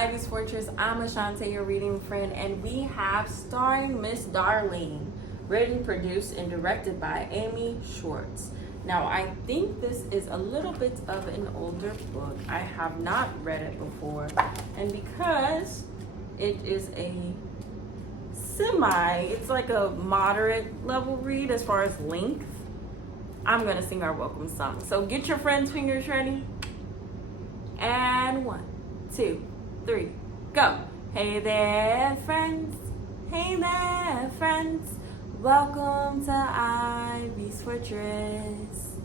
Ivy's Fortress. I'm Ashante, your reading friend, and we have starring Miss Darlene, written, produced, and directed by Amy Schwartz. Now, I think this is a little bit of an older book. I have not read it before, and because it is it's like a moderate level read as far as length, I'm gonna sing our welcome song. So get your friends' fingers ready. And 1, 2, 3, go. Hey there, friends. Hey there, friends. Welcome to Ivy's Fortress.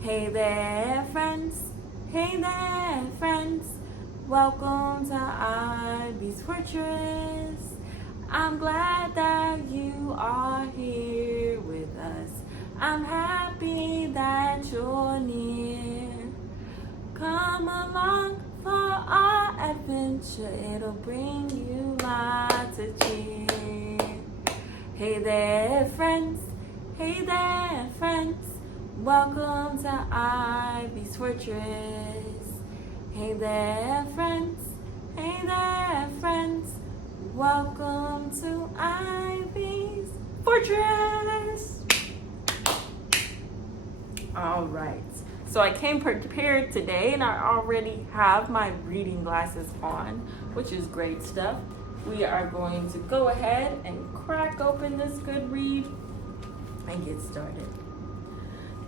Hey there, friends. Hey there, friends. Welcome to Ivy's Fortress. I'm glad that you are here with us. I'm happy that you're near. Come along for our adventure. It'll bring you lots of cheer. Hey there, friends. Hey there, friends. Welcome to Ivy's Fortress. Hey there, friends. Hey there, friends. Welcome to Ivy's Fortress. All right. So I came prepared today, and I already have my reading glasses on, which is great stuff. We are going to go ahead and crack open this good read and get started.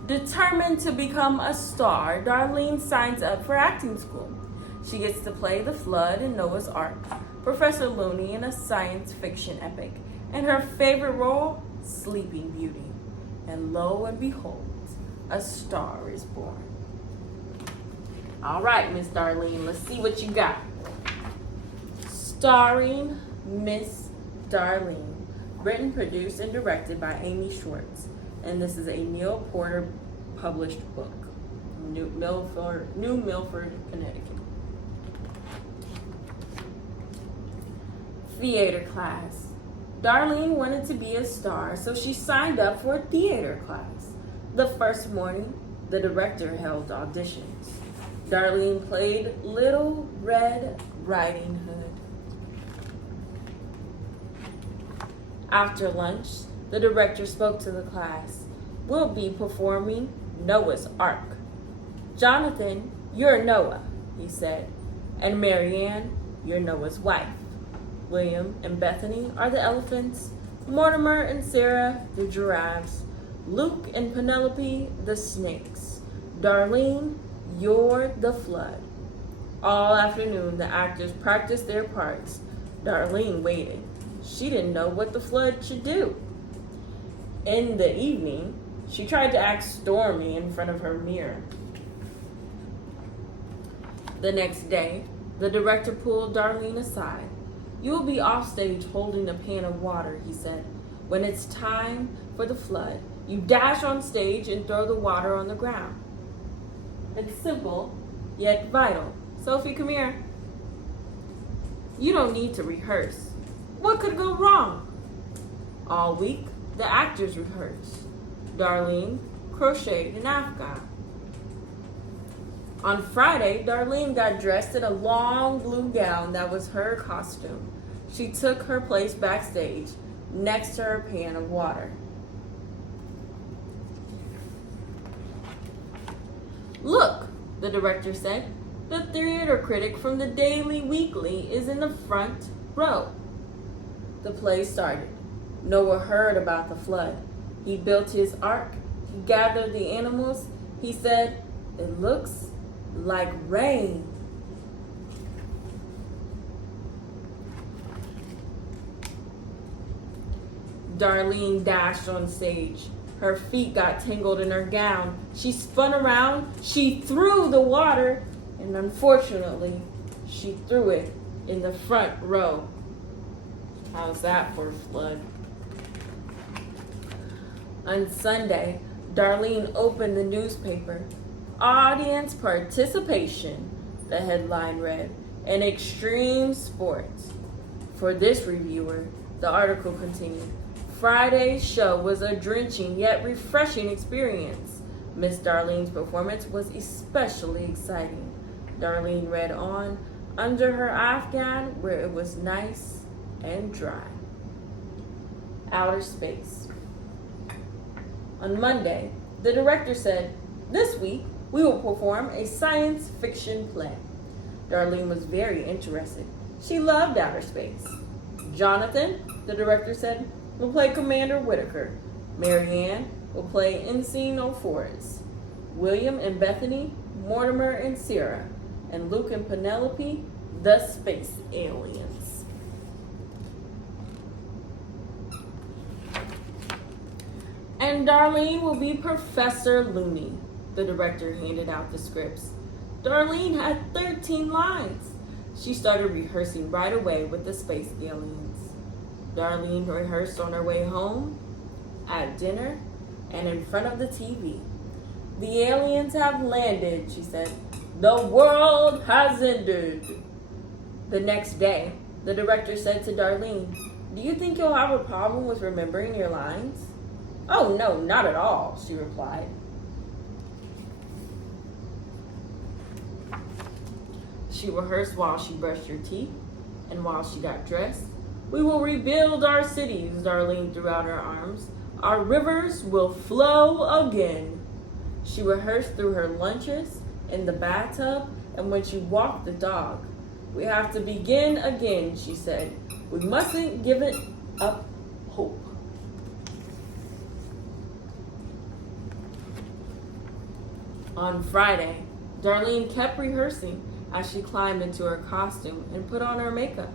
Determined to become a star, Darlene signs up for acting school. She gets to play the Flood in Noah's Ark, Professor Looney in a science fiction epic, and her favorite role, Sleeping Beauty. And lo and behold, a star is born. All right, Miss Darlene, let's see what you got. Starring Miss Darlene, written, produced, and directed by Amy Schwartz. And this is a Neil Porter published book, New Milford, Connecticut. Theater class. Darlene wanted to be a star, so she signed up for a theater class. The first morning, the director held auditions. Darlene played Little Red Riding Hood. After lunch, the director spoke to the class. We'll be performing Noah's Ark. Jonathan, you're Noah, he said, and Marianne, you're Noah's wife. William and Bethany are the elephants, Mortimer and Sarah, the giraffes, Luke and Penelope, the snakes. Darlene, you're the flood. All afternoon, the actors practiced their parts. Darlene waited. She didn't know what the flood should do. In the evening, she tried to act stormy in front of her mirror. The next day, the director pulled Darlene aside. You will be off stage holding a pan of water, he said. When it's time for the flood, you dash on stage and throw the water on the ground. It's simple, yet vital. Sophie, come here. You don't need to rehearse. What could go wrong? All week, the actors rehearsed. Darlene crocheted an afghan. On Friday, Darlene got dressed in a long blue gown that was her costume. She took her place backstage, next to her pan of water. Look, the director said. The theater critic from the Daily Weekly is in the front row. The play started. Noah heard about the flood. He built his ark. He gathered the animals. He said, it looks like rain. Darlene dashed on stage. Her feet got tangled in her gown. She spun around. She threw the water, and unfortunately, she threw it in the front row. How's that for a flood? On Sunday, Darlene opened the newspaper. Audience participation, the headline read, in extreme sports. For this reviewer, the article continued, Friday's show was a drenching yet refreshing experience. Miss Darlene's performance was especially exciting. Darlene read on, under her Afghan where it was nice and dry. Outer space. On Monday, the director said, "This week, we will perform a science fiction play." Darlene was very interested. She loved outer space. Jonathan, the director said, will play Commander Whitaker. Marianne will play Ensign Forrest. William and Bethany, Mortimer and Sarah. And Luke and Penelope, the space aliens. And Darlene will be Professor Looney. The director handed out the scripts. Darlene had 13 lines. She started rehearsing right away with the space aliens. Darlene rehearsed on her way home, at dinner, and in front of the TV. "The aliens have landed," she said. "The world has ended." The next day, the director said to Darlene, "Do you think you'll have a problem with remembering your lines?" "Oh, no, not at all," she replied. She rehearsed while she brushed her teeth and while she got dressed. "We will rebuild our cities," Darlene threw out her arms. "Our rivers will flow again." She rehearsed through her lunches, in the bathtub, and when she walked the dog. "We have to begin again," she said. "We mustn't give it up hope." On Friday, Darlene kept rehearsing as she climbed into her costume and put on her makeup.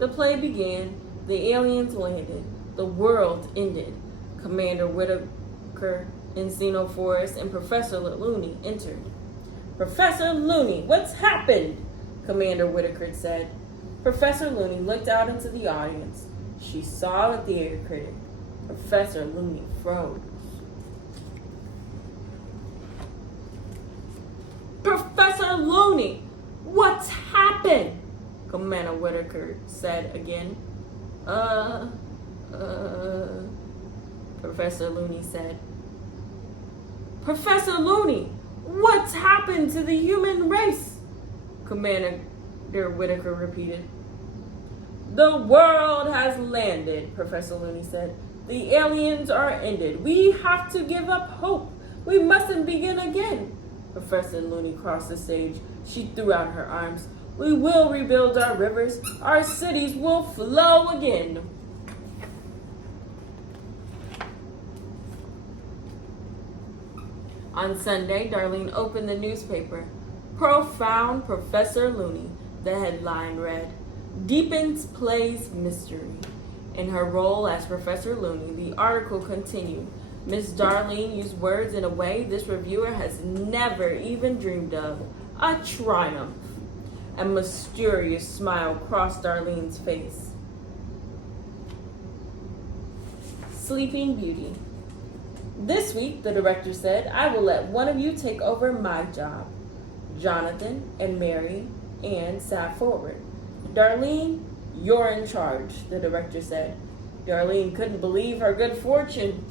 The play began, the aliens landed, the world ended. Commander Whitaker, Ensign Forrest, and Professor Looney entered. "Professor Looney, what's happened?" Commander Whitaker said. Professor Looney looked out into the audience. She saw the theater critic. Professor Looney froze. "Professor Looney, what's happened?" Commander Whitaker said again. Professor Looney said. "Professor Looney, what's happened to the human race?" Commander Whitaker repeated. "The world has landed," Professor Looney said. "The aliens are ended. We have to give up hope. We mustn't begin again." Professor Looney crossed the stage. She threw out her arms. "We will rebuild our rivers. Our cities will flow again." On Sunday, Darlene opened the newspaper. "Profound Professor Looney," the headline read. "Deepens play's mystery." In her role as Professor Looney, the article continued. Miss Darlene used words in a way this reviewer has never even dreamed of. A triumph. A mysterious smile crossed Darlene's face. Sleeping Beauty. "This week," the director said, "I will let one of you take over my job." Jonathan and Mary Ann sat forward. "Darlene, you're in charge," the director said. Darlene couldn't believe her good fortune.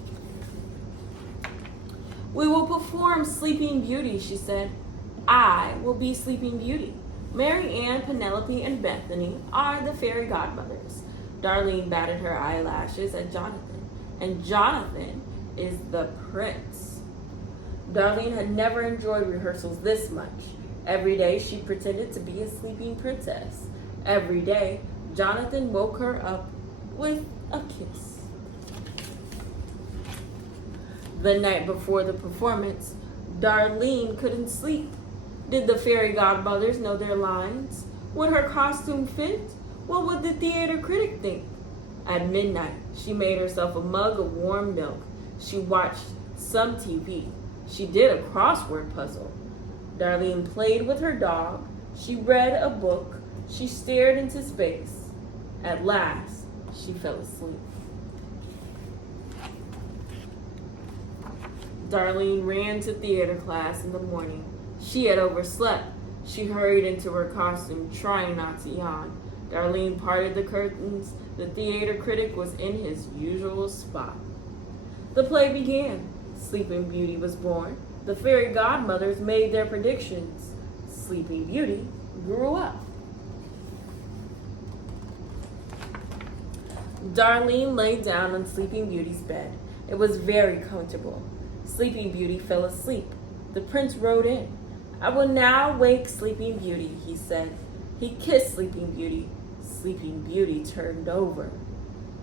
"We will perform Sleeping Beauty," she said. "I will be Sleeping Beauty. Mary Ann, Penelope, and Bethany are the fairy godmothers." Darlene batted her eyelashes at Jonathan. "And Jonathan is the prince." Darlene had never enjoyed rehearsals this much. Every day she pretended to be a sleeping princess. Every day, Jonathan woke her up with a kiss. The night before the performance, Darlene couldn't sleep. Did the fairy godmothers know their lines? Would her costume fit? What would the theater critic think? At midnight, she made herself a mug of warm milk. She watched some TV. She did a crossword puzzle. Darlene played with her dog. She read a book. She stared into space. At last, she fell asleep. Darlene ran to theater class in the morning. She had overslept. She hurried into her costume, trying not to yawn. Darlene parted the curtains. The theater critic was in his usual spot. The play began. Sleeping Beauty was born. The fairy godmothers made their predictions. Sleeping Beauty grew up. Darlene lay down on Sleeping Beauty's bed. It was very comfortable. Sleeping Beauty fell asleep. The prince rode in. "I will now wake Sleeping Beauty," he said. He kissed Sleeping Beauty. Sleeping Beauty turned over.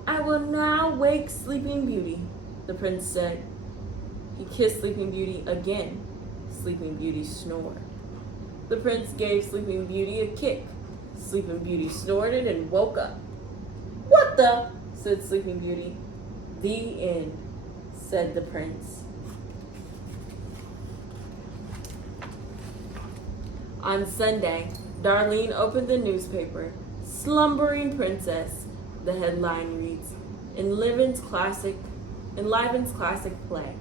"I will now wake Sleeping Beauty," the prince said. He kissed Sleeping Beauty again. Sleeping Beauty snored. The prince gave Sleeping Beauty a kick. Sleeping Beauty snorted and woke up. "What the?" said Sleeping Beauty. "The end," said the prince. On Sunday, Darlene opened the newspaper. "Slumbering Princess," the headline reads, enlivens classic play.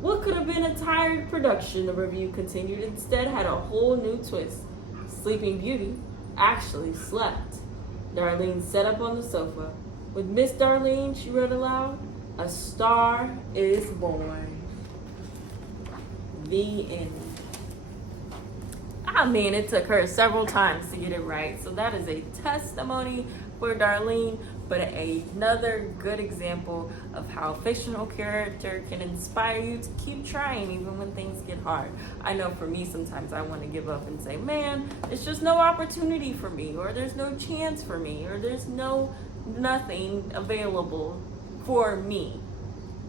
What could have been a tired production, the review continued, instead had a whole new twist. Sleeping Beauty actually slept. Darlene sat up on the sofa. "With Miss Darlene," she read aloud, "a star is born." The end. I mean, it took her several times to get it right. So that is a testimony for Darlene, but another good example of how a fictional character can inspire you to keep trying even when things get hard. I know for me, sometimes I want to give up and say, man, it's just no opportunity for me, or there's no chance for me, or there's nothing available for me.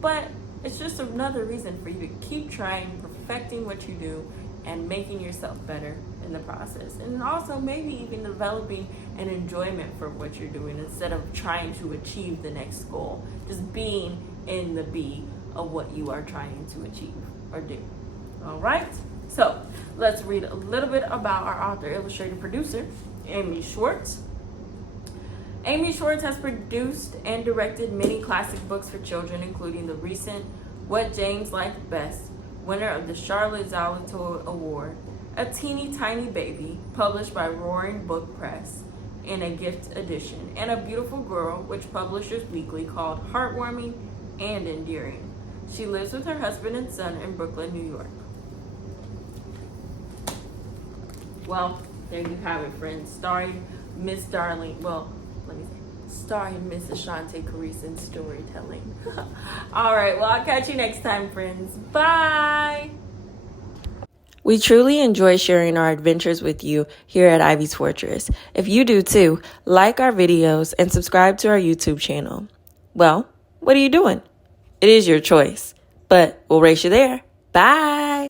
But it's just another reason for you to keep trying, perfecting what you do, and making yourself better in the process. And also maybe even developing an enjoyment for what you're doing instead of trying to achieve the next goal. Just being in the be of what you are trying to achieve or do. All right? So let's read a little bit about our author, illustrator, producer, Amy Schwartz. Amy Schwartz has produced and directed many classic books for children, including the recent What James Liked Best, winner of the Charlotte Zalatow Award, A Teeny Tiny Baby, published by Roaring Book Press in a gift edition, and A Beautiful Girl, which Publishers Weekly called heartwarming and endearing. She lives with her husband and son in Brooklyn, New York. Well, there you have it, friends. Starring Miss Darlene. Starring Miss Ashante Carison's storytelling. All right, well, I'll catch you next time, friends. Bye. We truly enjoy sharing our adventures with you here at Ivy's Fortress. If you do too, like our videos and subscribe to our YouTube channel. Well, what are you doing? It is your choice, but we'll race you there. Bye.